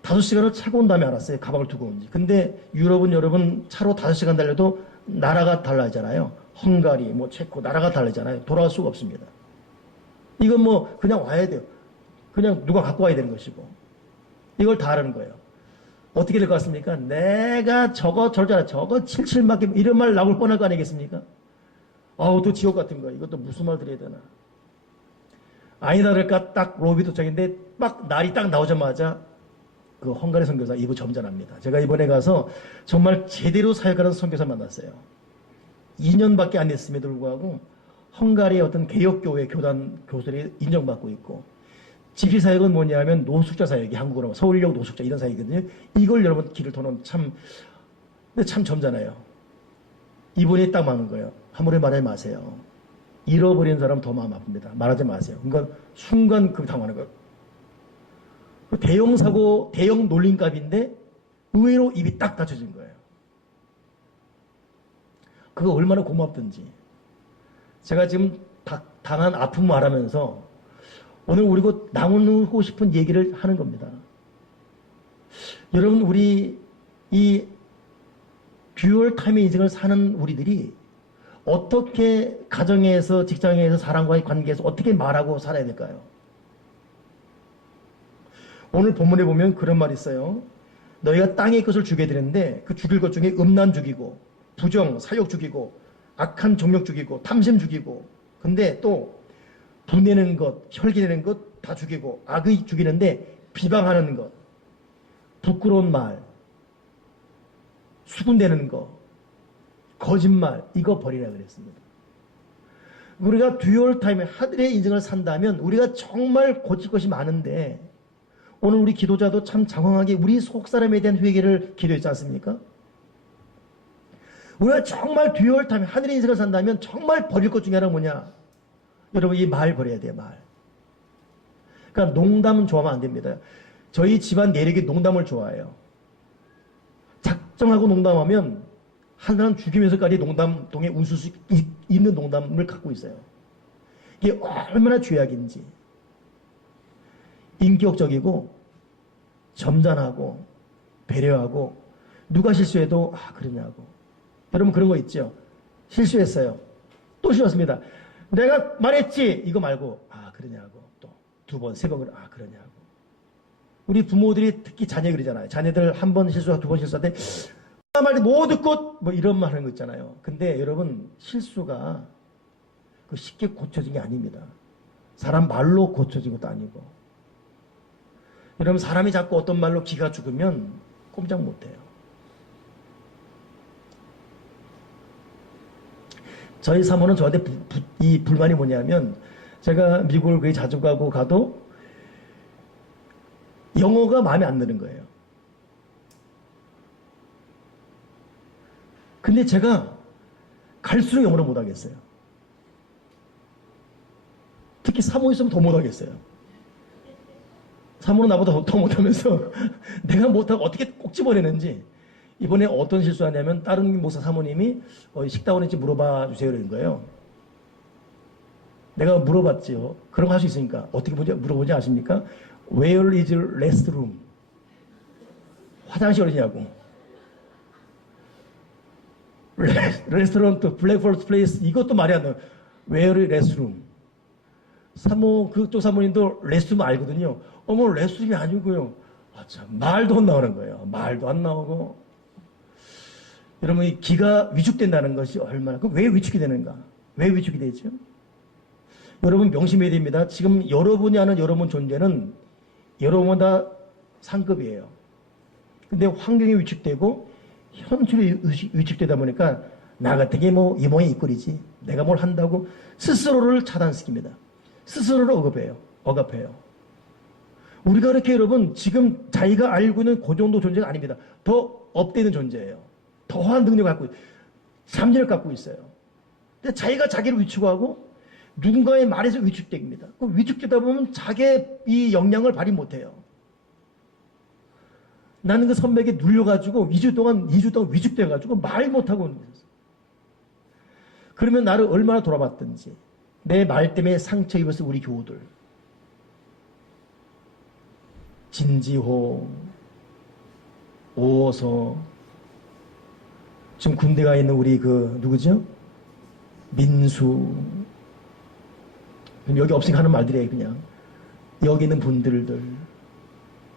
5시간을 차고 온 다음에 알았어요. 가방을 두고 온지. 근데 유럽은 여러분 차로 5시간 달려도 나라가 달라잖아요. 헝가리, 뭐 체코, 나라가 달라잖아요. 돌아갈 수가 없습니다. 이건 뭐 그냥 와야 돼요. 그냥 누가 갖고 와야 되는 것이고. 이걸 다 하는 거예요. 어떻게 될 것 같습니까? 내가 저거 저러잖아. 저거 칠칠맞게 이런 말 나올 뻔할 거 아니겠습니까? 아우 또 지옥 같은 거. 이것도 무슨 말 드려야 되나. 아니다 그럴까 딱 로비 도착인데 막 날이 딱 나오자마자 그 헝가리 선교사 이분 점잖합니다. 제가 이번에 가서 정말 제대로 사역하는 선교사 만났어요. 2년밖에 안 됐음에도 불구하고 헝가리의 어떤 개혁교회 교단 교수들이 인정받고 있고 집시 사역은 뭐냐면 노숙자 사역이 한국어로 서울역 노숙자 이런 사역이거든요. 이걸 여러분 길을 터놓은 근데 참 점잖아요. 이분이 딱 맞는 거예요. 함부로 말하지 마세요. 잃어버린 사람 더 마음 아픕니다. 말하지 마세요. 그러니까 순간 그 당하는 거예요. 대형 사고, 대형 놀림값인데 의외로 입이 딱 닫혀진 거예요. 그거 얼마나 고맙던지. 제가 지금 당한 아픔을 말하면서 오늘 우리 곧 나누고 싶은 얘기를 하는 겁니다. 여러분, 우리 이 듀얼 타임의 인생을 사는 우리들이 어떻게 가정에서, 직장에서, 사람과의 관계에서 어떻게 말하고 살아야 될까요? 오늘 본문에 보면 그런 말이 있어요. 너희가 땅의 것을 주게 되는데 그 죽일 것 중에 음란 죽이고 부정, 사욕 죽이고 악한 정욕 죽이고 탐심 죽이고 근데 또 분내는 것, 혈기내는 것 다 죽이고 악의 죽이는데 비방하는 것, 부끄러운 말, 수군대는 것, 거짓말 이거 버리라 그랬습니다. 우리가 듀얼 타임에 하늘의 인생을 산다면 우리가 정말 고칠 것이 많은데 오늘 우리 기도자도 참 장황하게 우리 속사람에 대한 회개를 기도했지 않습니까? 우리가 정말 듀얼 타임 하늘의 인생을 산다면 정말 버릴 것 중에 하나가 뭐냐? 여러분 이 말 버려야 돼요. 말. 그러니까 농담은 좋아하면 안 됩니다. 저희 집안 내력이 농담을 좋아해요. 작정하고 농담하면 하나는 죽이면서까지 농담 통해 웃을 수 있는 농담을 갖고 있어요. 이게 얼마나 죄악인지. 인격적이고 점잖하고 배려하고 누가 실수해도 그러냐고. 여러분 그런 거 있죠. 실수했어요. 또 실수했습니다. 내가 말했지 이거 말고 그러냐고. 또 두 번, 세 번 그러냐고. 우리 부모들이 특히 자녀 그러잖아요. 자녀들 한 번 실수하고 두 번 실수할 때 말 못 듣고 뭐 이런 말 하는 거 있잖아요. 근데 여러분 실수가 쉽게 고쳐진 게 아닙니다. 사람 말로 고쳐진 것도 아니고. 여러분 사람이 자꾸 어떤 말로 기가 죽으면 꼼짝 못해요. 저희 사모는 저한테 이 불만이 뭐냐면 제가 미국을 거의 자주 가도 영어가 마음에 안 드는 거예요. 근데 제가 갈수록 영어를 못하겠어요. 특히 사모 있으면 더 못하겠어요. 사모는 나보다 더 못하면서 내가 못하고 어떻게 꼭 집어내는지. 이번에 어떤 실수하냐면 다른 목사 사모님이 식당원에 물어봐 주세요 그러는 거예요. 내가 물어봤지요. 그런 거 할 수 있으니까. 어떻게 물어보지 아십니까? Where is restroom? 화장실 어디냐고. 레스토랑트, 블랙포레스트 플레이스 이것도 말이 안 나와요. Where is restroom? 사모 그쪽 사모님도 레스룸 알거든요. 어머 레스룸이 아니고요. 참 말도 안 나오는 거예요. 말도 안 나오고. 여러분 이 기가 위축된다는 것이 얼마나 왜 위축이 되는가? 왜 위축이 되죠? 여러분 명심해야 됩니다. 지금 여러분이 아는 여러분 존재는 여러분보다 상급이에요. 근데 환경이 위축되고 현실이 위축되다 보니까 나 같은 게 뭐 이 모양이 이 꼴이지. 내가 뭘 한다고 스스로를 차단시킵니다. 스스로를 억압해요. 우리가 그렇게 여러분 지금 자기가 알고 있는 그 정도 존재가 아닙니다. 더 업되는 존재예요. 더한 능력을 갖고 있어요. 잠재력을 갖고 있어요. 근데 자기가 자기를 위축하고 누군가의 말에서 위축됩니다. 위축되다 보면 자기의 이 역량을 발휘 못해요. 나는 그 선배에게 눌려가지고 2주 동안 위축돼가지고 말 못하고 있는 거예요. 그러면 나를 얼마나 돌아봤든지 내 말 때문에 상처 입었을 우리 교우들 진지호, 오어서 지금 군대 가 있는 우리 누구죠? 민수 여기 없으니까 하는 말들이에요. 그냥 여기 있는 분들들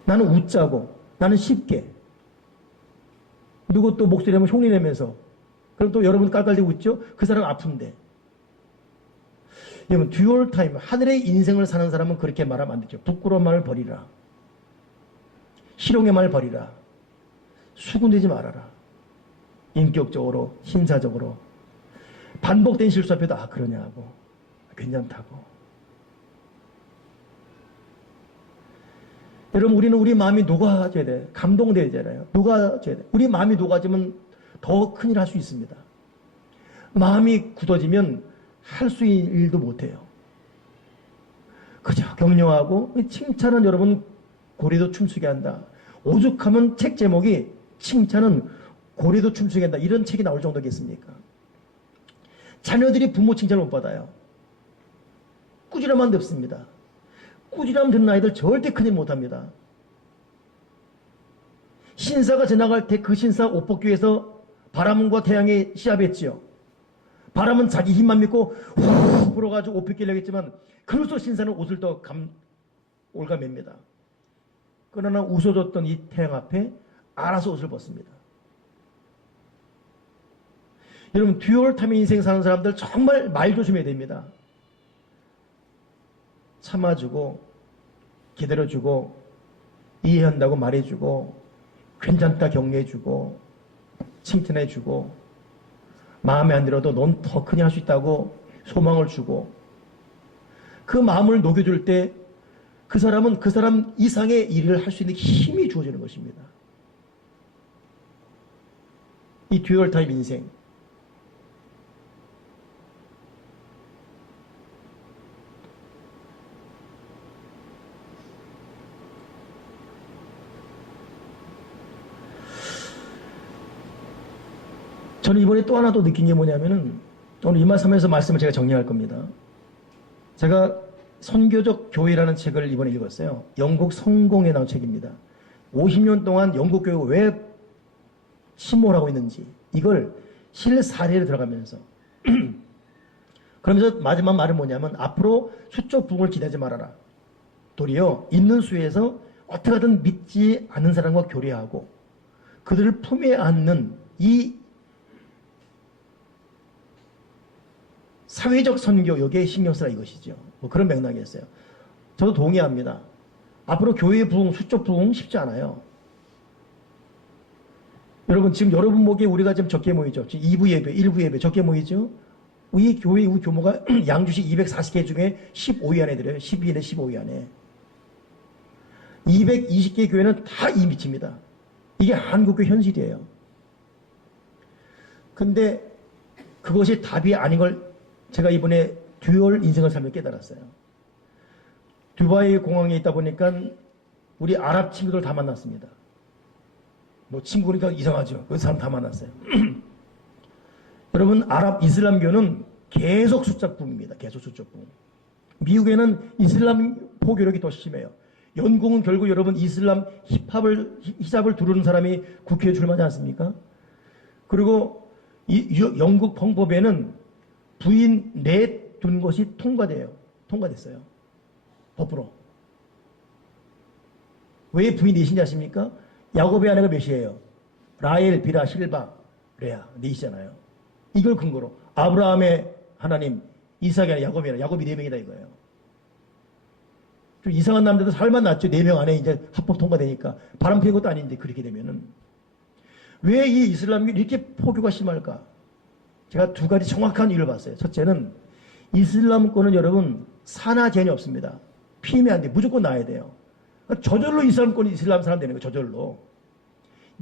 나는 웃자고 나는 쉽게 누구 또 목소리 하면 흉내 내면서 그럼 또 여러분 깔깔대고 웃죠? 그 사람 아픈데 여러분 듀얼 타임 하늘의 인생을 사는 사람은 그렇게 말하면 안 되죠. 부끄러운 말을 버리라. 희롱의 말 버리라. 수군대지 말아라. 인격적으로 신사적으로 반복된 실수 앞에도 그러냐고 괜찮다고. 여러분 우리는 우리 마음이 녹아져야 돼. 감동돼야 되잖아요. 녹아져야 돼. 우리 마음이 녹아지면 더 큰일 할 수 있습니다. 마음이 굳어지면 할 수 있는 일도 못해요. 그저 격려하고 칭찬은 여러분 고리도 춤추게 한다. 오죽하면 책 제목이 칭찬은 고리도 춤추게 한다. 이런 책이 나올 정도겠습니까? 자녀들이 부모 칭찬을 못 받아요. 꾸지람만 듣습니다. 꾸지람 듣는 아이들 절대 큰일 못합니다. 신사가 지나갈 때 그 신사 옷벗기에서 바람과 태양이 시합했지요. 바람은 자기 힘만 믿고 훅 불어가지고 옷 벗기려고 했지만 그럴수록 신사는 옷을 더 올가맵니다. 그러나 웃어줬던 이 태양 앞에 알아서 옷을 벗습니다. 여러분 듀얼 타임 인생 사는 사람들 정말 말 조심해야 됩니다. 참아주고 기다려주고 이해한다고 말해주고 괜찮다 격려해주고 칭찬해주고 마음에 안 들어도 넌 더 크게 할 수 있다고 소망을 주고 그 마음을 녹여줄 때 그 사람은 그 사람 이상의 일을 할 수 있는 힘이 주어지는 것입니다. 이 듀얼 타입 인생 저는 이번에 또 하나 또 느낀 게 뭐냐면은 오늘 이 말씀에서 말씀을 제가 정리할 겁니다. 제가 선교적 교회라는 책을 이번에 읽었어요. 영국 성공에 나온 책입니다. 50년 동안 영국 교회가 왜 침몰하고 있는지 이걸 실사례를 들어가면서 그러면서 마지막 말은 뭐냐면 앞으로 수적 부흥을 기대하지 말아라. 도리어 있는 수에서 어떻게든 믿지 않는 사람과 교류하고 그들을 품에 안는 이 사회적 선교 여기에 신경 쓰라 이것이죠. 뭐 그런 맥락이었어요. 저도 동의합니다. 앞으로 교회 부흥, 수적 부흥 쉽지 않아요. 여러분 지금 여러분 보기에 우리가 지금 적게 모이죠. 지금 2부 예배, 1부 예배 적게 모이죠. 우리 교회 규모가 양주시 240개 중에 15위 안에 들어요. 12위, 15위 안에. 220개 교회는 다 이 미칩니다. 이게 한국교 현실이에요. 근데 그것이 답이 아닌 걸 제가 이번에 듀얼 인생을 살며 깨달았어요. 두바이 공항에 있다 보니까 우리 아랍 친구들 다 만났습니다. 뭐 친구니까 이상하죠. 그 사람 다 만났어요. 여러분 아랍 이슬람교는 계속 숫자 붐입니다. 계속 숫자 붐. 미국에는 이슬람 포교력이 더 심해요. 영국은 결국 여러분 이슬람 히잡을 두르는 사람이 국회에 출마하지 않습니까? 그리고 영국 헌법에는 부인 내둔 것이 통과됐어요. 법으로. 왜 부인 넷인지 아십니까? 야곱의 아내가 몇이에요? 라헬, 비라, 실바, 레아 넷이잖아요. 이걸 근거로 아브라함의 하나님, 이삭이 아니라 야곱이 4명이다 이거예요. 좀 이상한 남자도 살만 났죠. 4명 안에 이제 합법 통과되니까. 바람 피는 것도 아닌데 그렇게 되면은. 왜 이 이슬람교 이렇게 포교가 심할까? 제가 2가지 정확한 이유를 봤어요. 첫째는 이슬람권은 여러분 산하제한이 없습니다. 피면 안 돼. 무조건 나야 돼요. 저절로 이슬람권이 이슬람 사람 되는 거예요. 저절로.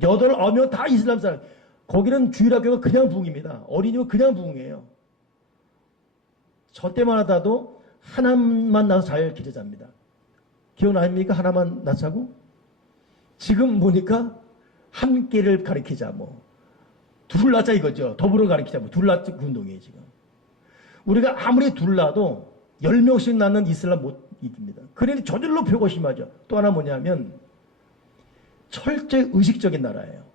8, 9명 다 이슬람 사람. 거기는 주일학교가 그냥 부흥입니다. 어린이가 그냥 부흥이에요. 저 때만 하다도 하나만 나서 잘 기대자입니다. 기억나십니까? 하나만 낳자고? 지금 보니까 함께를 가리키자 뭐. 둘 낳자 이거죠. 더불어 가리키자 뭐. 둘 낳자 그 운동이에요 지금. 우리가 아무리 둘 낳아도 10명씩 낳는 이슬람 못 이깁니다. 그러니 저절로 표가 심하죠. 또 하나 뭐냐면 철저히 의식적인 나라예요.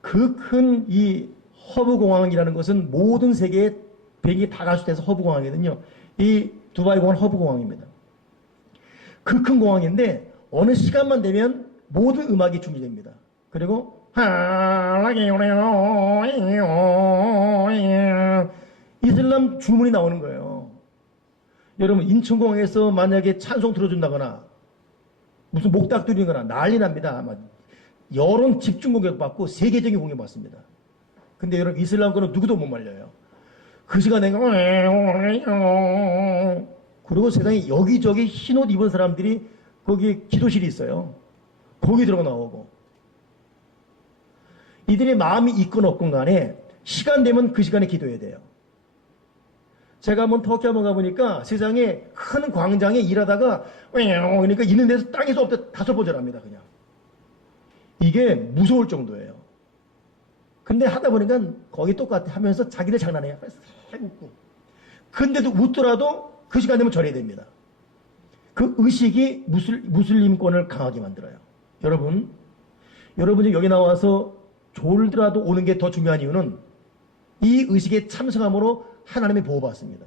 그 큰 이 허브공항이라는 것은 모든 세계에 비행기 다 가수돼서 허브공항이거든요. 이 두바이 공항은 허브공항입니다. 그 큰 공항인데 어느 시간만 되면 모든 음악이 준비됩니다. 그리고 이슬람 주문이 나오는 거예요. 여러분 인천공항에서 만약에 찬송 들어준다거나 무슨 목탁 드리거나 난리 납니다. 여론 집중 공격받고 세계적인 공격받습니다. 근데 여러분 이슬람권은 누구도 못 말려요. 그 시간에 그리고 세상에 여기저기 흰옷 입은 사람들이 거기 기도실이 있어요. 거기 들어가 나오고 이들의 마음이 있건 없건 간에 시간 되면 그 시간에 기도해야 돼요. 제가 한번 터키 한번 가보니까 세상에 큰 광장에 일하다가 그러니까 있는 데서 땅에서 없다 5번 절합니다. 그냥. 이게 무서울 정도예요. 근데 하다 보니까 거기 똑같아 하면서 자기들 장난해요. 웃고. 근데도 웃더라도 그 시간 되면 절해야 됩니다. 그 의식이 무슬림권을 강하게 만들어요. 여러분이 여기 나와서 졸더라도 오는 게 더 중요한 이유는 이 의식에 참석함으로 하나님의 보호받습니다.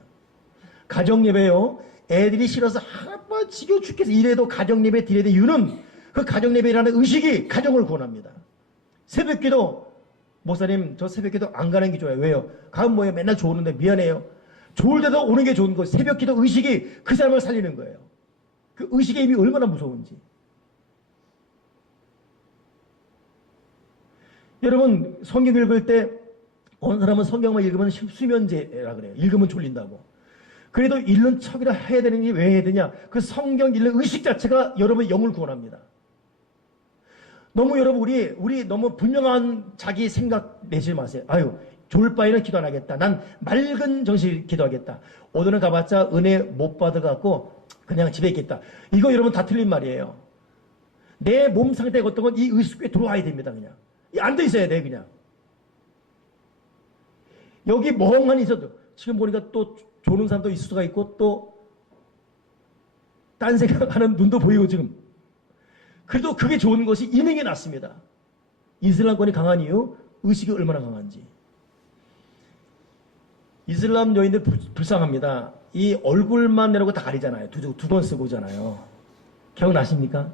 가정예배요. 애들이 싫어서 아빠 지겨워 죽겠어. 이래도 가정예배 드려야 될 이유는 그 가정예배라는 의식이 가정을 구원합니다. 새벽기도 목사님 저 새벽기도 안 가는 게 좋아요. 왜요? 가면 뭐예요? 맨날 좋은데 미안해요. 좋을 때도 오는 게 좋은 거예요. 새벽기도 의식이 그 사람을 살리는 거예요. 그 의식의 힘이 얼마나 무서운지. 여러분 성경 읽을 때 어느 사람은 성경만 읽으면 수면제라 그래요. 읽으면 졸린다고. 그래도 읽는 척이라 해야 되는 게 왜 해야 되냐? 그 성경 읽는 의식 자체가 여러분의 영을 구원합니다. 너무 여러분 우리 너무 분명한 자기 생각 내지 마세요. 아유 좋을 바에는 기도 안 하겠다. 난 맑은 정신 기도하겠다. 오늘은 가봤자 은혜 못 받아갖고 그냥 집에 있겠다. 이거 여러분 다 틀린 말이에요. 내 몸 상태가 어떤 건 이 의식 속에 들어와야 됩니다. 그냥 앉아 있어야 돼. 그냥 여기 멍하니 있어도 지금 보니까 또 조는 사람도 있을 수가 있고 또 딴 생각하는 눈도 보이고 지금. 그래도 그게 좋은 것이 있는 게 낫습니다. 이슬람권이 강한 이유, 의식이 얼마나 강한지. 이슬람 여인들 불쌍합니다. 이 얼굴만 내놓고 다 가리잖아요. 두 번 쓰고 오잖아요. 기억나십니까?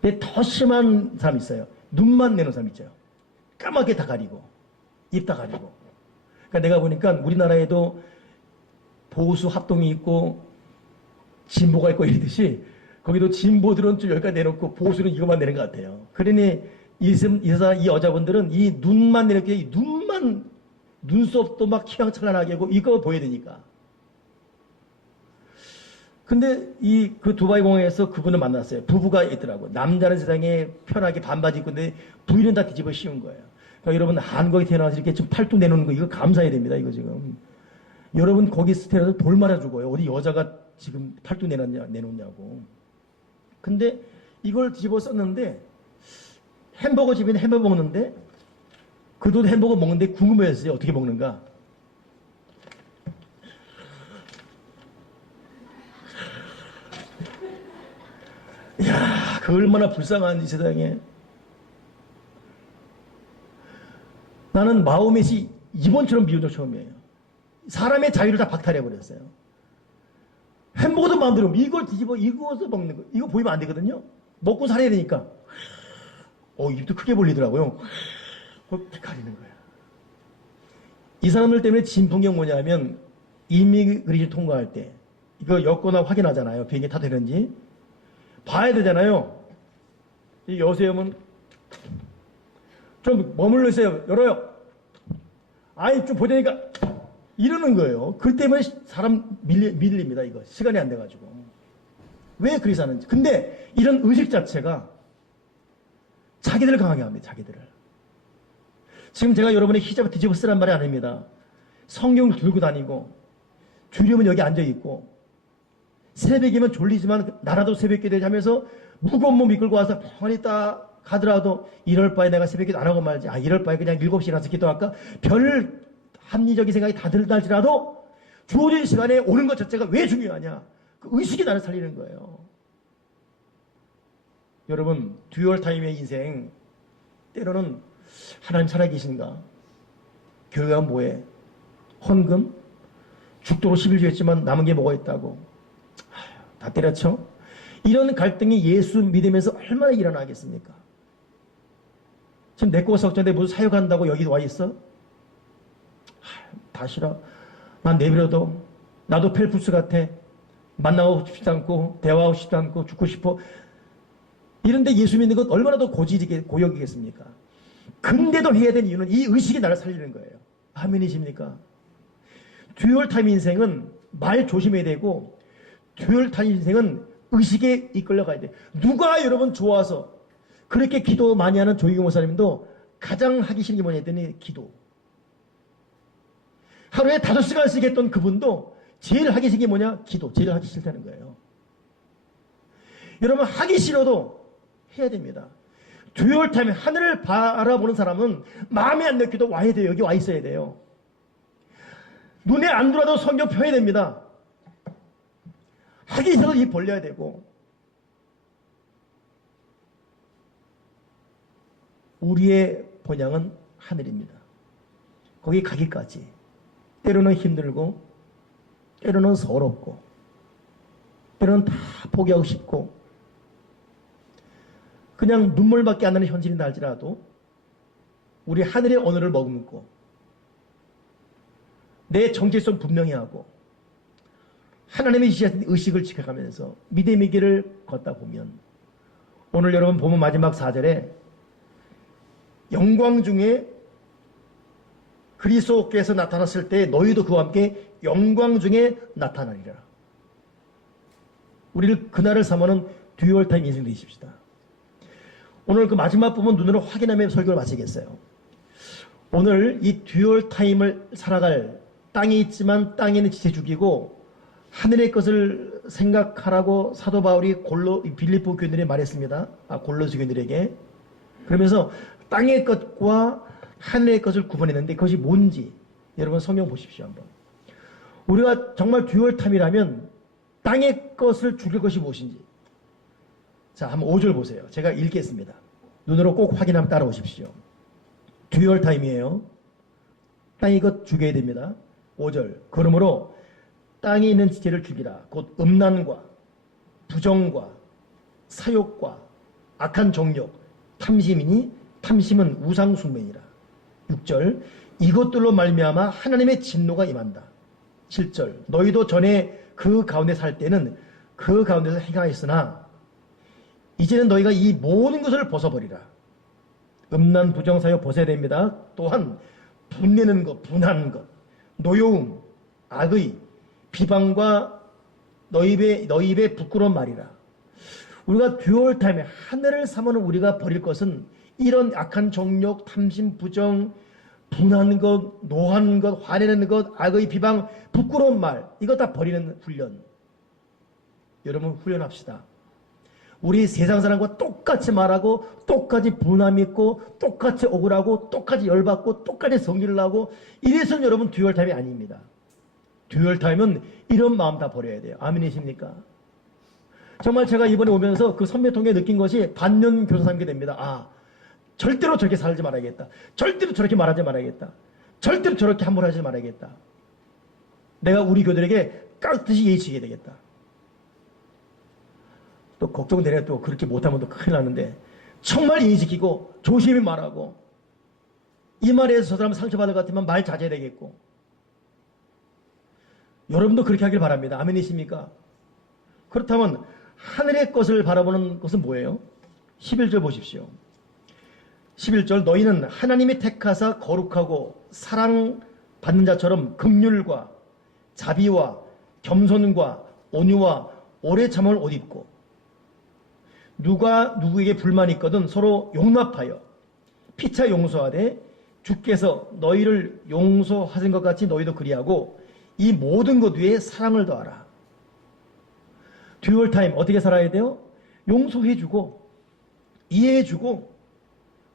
근데 더 심한 사람 있어요. 눈만 내는 사람 있죠. 까맣게 다 가리고, 입 다 가리고. 그러니까 내가 보니까 우리나라에도 보수 합동이 있고 진보가 있고 이러듯이 거기도 진보들은 좀 여기까지 내놓고 보수는 이것만 내는 것 같아요. 그러니 이 여자분들은 이 눈만 내놓게 이 눈만 눈썹도 막 휘황찬란하게 하고 이거 보여야 되니까. 근데 그 두바이 공항에서 그분을 만났어요. 부부가 있더라고. 남자는 세상에 편하게 반바지 입고 있는데 부인은 다 뒤집어 씌운 거예요. 그러니까 여러분 한국에 태어나서 이렇게 좀 팔뚝 내놓는 거 이거 감사해야 됩니다. 이거 지금. 여러분 거기 스테라서 돌 맞아 죽어요. 어디 여자가 지금 팔뚝 내놓냐고. 근데 이걸 뒤집어 썼는데 햄버거 집에 햄버거 먹는데 그도 햄버거 먹는데 궁금해했어요. 어떻게 먹는가. 이야, 그 얼마나 불쌍한 이 세상에. 나는 마호멧이 이번처럼 미운 적 처음이에요. 사람의 자유를 다 박탈해버렸어요. 햄버거도 마음대로 이걸 뒤집어 이거서 먹는 거. 이거 보이면 안 되거든요. 먹고 살아야 되니까. 입도 크게 벌리더라고요. 그걸 가리는 거야. 이 사람들 때문에 진풍경 뭐냐면 이미그레이션 통과할 때 이거 여권하고 확인하잖아요. 비행기 타도 되는지. 봐야 되잖아요. 이 여세요면 좀 머물러 있어요. 열어요. 아이 좀 보자니까 이러는 거예요. 그 때문에 사람 밀립니다. 이거 시간이 안 돼가지고 왜 그리 사는지. 근데 이런 의식 자체가 자기들을 강하게 합니다. 자기들을. 지금 제가 여러분의 히잡을 뒤집어 쓰란 말이 아닙니다. 성경을 들고 다니고 주려면 여기 앉아 있고 새벽이면 졸리지만 나라도 새벽기도 하면서 무거운 몸 이끌고 와서 병원에 있다 가더라도 이럴 바에 내가 새벽기도 안 하고 말지. 이럴 바에 그냥 7시에 일어나서 기도할까? 별 합리적인 생각이 다 들날지라도 주어진 시간에 오는 것 자체가 왜 중요하냐? 그 의식이 나를 살리는 거예요. 여러분 듀얼 타임의 인생 때로는 하나님 살아계신가? 교회가 뭐해? 헌금? 죽도록 11조 했지만 남은 게 뭐가 있다고? 다 때려쳐? 이런 갈등이 예수 믿으면서 얼마나 일어나겠습니까? 지금 내 거가 석자인데 무슨 사역한다고 여기 와 있어? 다 싫어. 난 내버려둬. 나도 펠프스 같아. 만나고 싶지 않고 대화하고 싶지 않고 죽고 싶어. 이런데 예수 믿는 것 얼마나 더 고역이겠습니까? 근데도 해야 되는 이유는 이 의식이 나를 살리는 거예요. 아멘이십니까? 듀얼 타임 인생은 말 조심해야 되고 듀얼 타임 인생은 의식에 이끌려 가야 돼. 누가 여러분 좋아서 그렇게 기도 많이 하는 조희경 목사님도 가장 하기 싫은 게 뭐냐 했더니 기도. 하루에 5시간씩 했던 그분도 제일 하기 싫은 게 뭐냐? 기도. 제일 하기 싫다는 거예요. 여러분 하기 싫어도 해야 됩니다. 듀얼 타임 하늘을 바라보는 사람은 마음에 안 넣기도 와야 돼요. 여기 와 있어야 돼요. 눈에 안 들어와도 성경 펴야 됩니다. 하기 싫어도 입 벌려야 되고. 우리의 본향은 하늘입니다. 거기 가기까지 때로는 힘들고 때로는 서럽고 때로는 다 포기하고 싶고 그냥 눈물밖에 안 나는 현실인다 할지라도 우리 하늘의 언어를 머금고 내 정체성 분명히 하고 하나님의 지시하신 의식을 지켜가면서 믿음의 길을 걷다 보면 오늘 여러분 보면 마지막 4절에 영광 중에 그리스도께서 나타났을 때 너희도 그와 함께 영광 중에 나타나리라. 우리를 그날을 삼아는 듀얼 타임 인생 되십시다. 오늘 그 마지막 부분 눈으로 확인하며 설교를 마치겠어요. 오늘 이 듀얼 타임을 살아갈 땅에 있지만 땅에는 지체 죽이고 하늘의 것을 생각하라고 사도 바울이 빌립보 교인들이 말했습니다. 골로새 교인들에게. 그러면서 땅의 것과 하늘의 것을 구분했는데 그것이 뭔지 여러분 성경 보십시오 한번. 우리가 정말 듀얼타임이라면 땅의 것을 죽일 것이 무엇인지. 자, 한번 5절 보세요. 제가 읽겠습니다. 눈으로 꼭 확인하면 따라오십시오. 듀얼타임이에요. 땅의 것 죽여야 됩니다. 5절. 그러므로 땅에 있는 지체를 죽이라. 곧 음란과 부정과 사욕과 악한 정욕, 탐심이니 탐심은 우상숭배니라. 6절. 이것들로 말미암아 하나님의 진노가 임한다. 7절. 너희도 전에 그 가운데 살 때는 그 가운데서 행하였으나 이제는 너희가 이 모든 것을 벗어버리라. 음란 부정 사욕 벗어야 됩니다. 또한 분내는 것, 분하는 것, 노여움, 악의, 비방과 너희 입에 부끄러운 말이라. 우리가 듀얼타임에 하늘을 사모는 우리가 버릴 것은 이런 악한 정욕, 탐심, 부정, 분한 것, 노한 것, 화내는 것, 악의 비방, 부끄러운 말, 이거 다 버리는 훈련. 여러분 훈련합시다. 우리 세상 사람과 똑같이 말하고 똑같이 분함 있고 똑같이 억울하고 똑같이 열받고 똑같이 성질을 하고 이래서는 여러분 듀얼타임이 아닙니다. 듀얼타임은 이런 마음 다 버려야 돼요. 아멘이십니까? 정말 제가 이번에 오면서 그 선배 통해 느낀 것이 반년 교사 삼게 됩니다. 아, 절대로 저렇게 살지 말아야겠다. 절대로 저렇게 말하지 말아야겠다. 절대로 저렇게 함부로 하지 말아야겠다. 내가 우리 교들에게 깍듯이 예의 지켜야 되겠다. 또 걱정되네. 또 그렇게 못하면 또 큰일 나는데 정말 예의 지키고 조심히 말하고 이 말에서 저 사람 상처받을 것 같으면 말 자제해야 되겠고 여러분도 그렇게 하길 바랍니다. 아멘이십니까? 그렇다면 하늘의 것을 바라보는 것은 뭐예요? 11절 보십시오. 11절 너희는 하나님이 택하사 거룩하고 사랑받는 자처럼 긍휼과 자비와 겸손과 온유와 오래 참을 옷 입고 누가 누구에게 불만이 있거든 서로 용납하여 피차 용서하되 주께서 너희를 용서하신 것 같이 너희도 그리하고 이 모든 것 위에 사랑을 더하라. 듀얼타임 어떻게 살아야 돼요? 용서해주고 이해해주고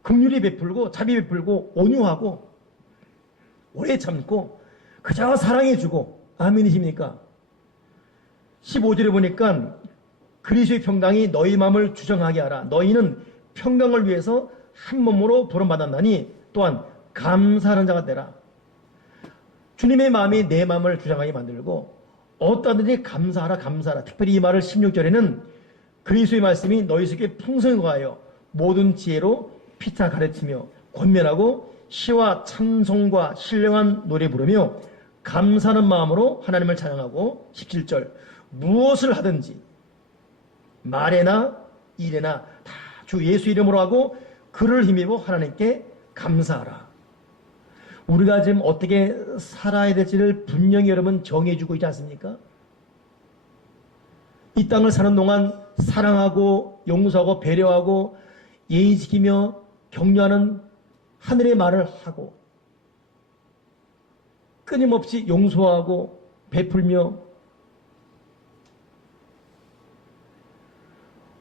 긍휼히 베풀고 자비 베풀고 온유하고 오래 참고 그저 사랑해주고 아멘이십니까? 15절에 보니까 그리스도의 평강이 너희 마음을 주정하게 하라. 너희는 평강을 위해서 한 몸으로 부름받았나니 또한 감사하는 자가 되라. 주님의 마음이 내 마음을 주장하게 만들고 어떠하든지 감사하라 감사하라. 특별히 이 말을 16절에는 그리스도의 말씀이 너희 속에 풍성히 거하여 모든 지혜로 피차 가르치며 권면하고 시와 찬송과 신령한 노래 부르며 감사하는 마음으로 하나님을 찬양하고 17절 무엇을 하든지 말에나 일에나 다 주 예수 이름으로 하고 그를 힘입어 하나님께 감사하라. 우리가 지금 어떻게 살아야 될지를 분명히 여러분 정해주고 있지 않습니까? 이 땅을 사는 동안 사랑하고 용서하고 배려하고 예의 지키며 격려하는 하늘의 말을 하고 끊임없이 용서하고 베풀며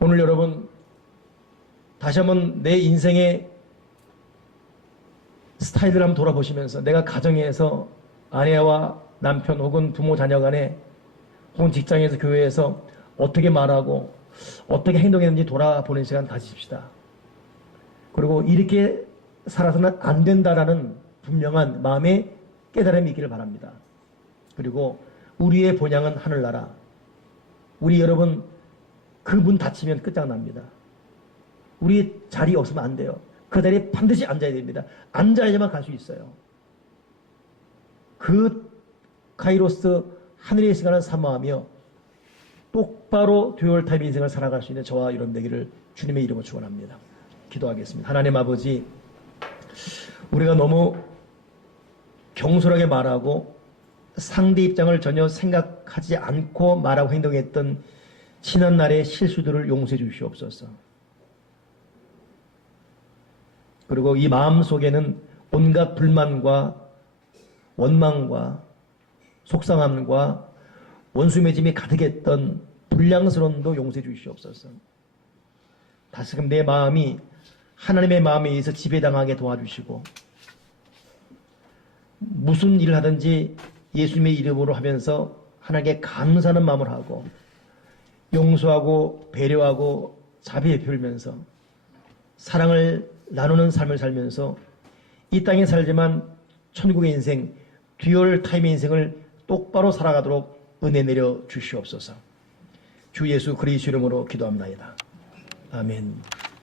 오늘 여러분 다시 한번 내 인생의 스타일을 한번 돌아보시면서 내가 가정에서 아내와 남편 혹은 부모 자녀 간에 혹은 직장에서 교회에서 어떻게 말하고 어떻게 행동했는지 돌아보는 시간 가지십시다. 그리고 이렇게 살아서는 안 된다라는 분명한 마음의 깨달음이 있기를 바랍니다. 그리고 우리의 본향은 하늘나라. 우리 여러분 그 문 닫히면 끝장납니다. 우리 자리 없으면 안 돼요. 그 자리에 반드시 앉아야 됩니다. 앉아야지만 갈 수 있어요. 그 카이로스 하늘의 시간을 사모하며 똑바로 듀얼타임 인생을 살아갈 수 있는 저와 여러분 되기를 주님의 이름으로 축원합니다. 기도하겠습니다. 하나님 아버지, 우리가 너무 경솔하게 말하고 상대 입장을 전혀 생각하지 않고 말하고 행동했던 지난날의 실수들을 용서해 주시옵소서. 그리고 이 마음 속에는 온갖 불만과 원망과 속상함과 원수 맺음이 가득했던 불량스러움도 용서해 주시옵소서. 다시금 내 마음이 하나님의 마음에 의해서 지배당하게 도와주시고 무슨 일을 하든지 예수님의 이름으로 하면서 하나님께 감사하는 마음을 하고 용서하고 배려하고 자비 베풀면서 사랑을 나누는 삶을 살면서 이 땅에 살지만 천국의 인생, 듀얼 타임의 인생을 똑바로 살아가도록 은혜 내려 주시옵소서. 주 예수 그리스도 이름으로 기도합니다. 아멘.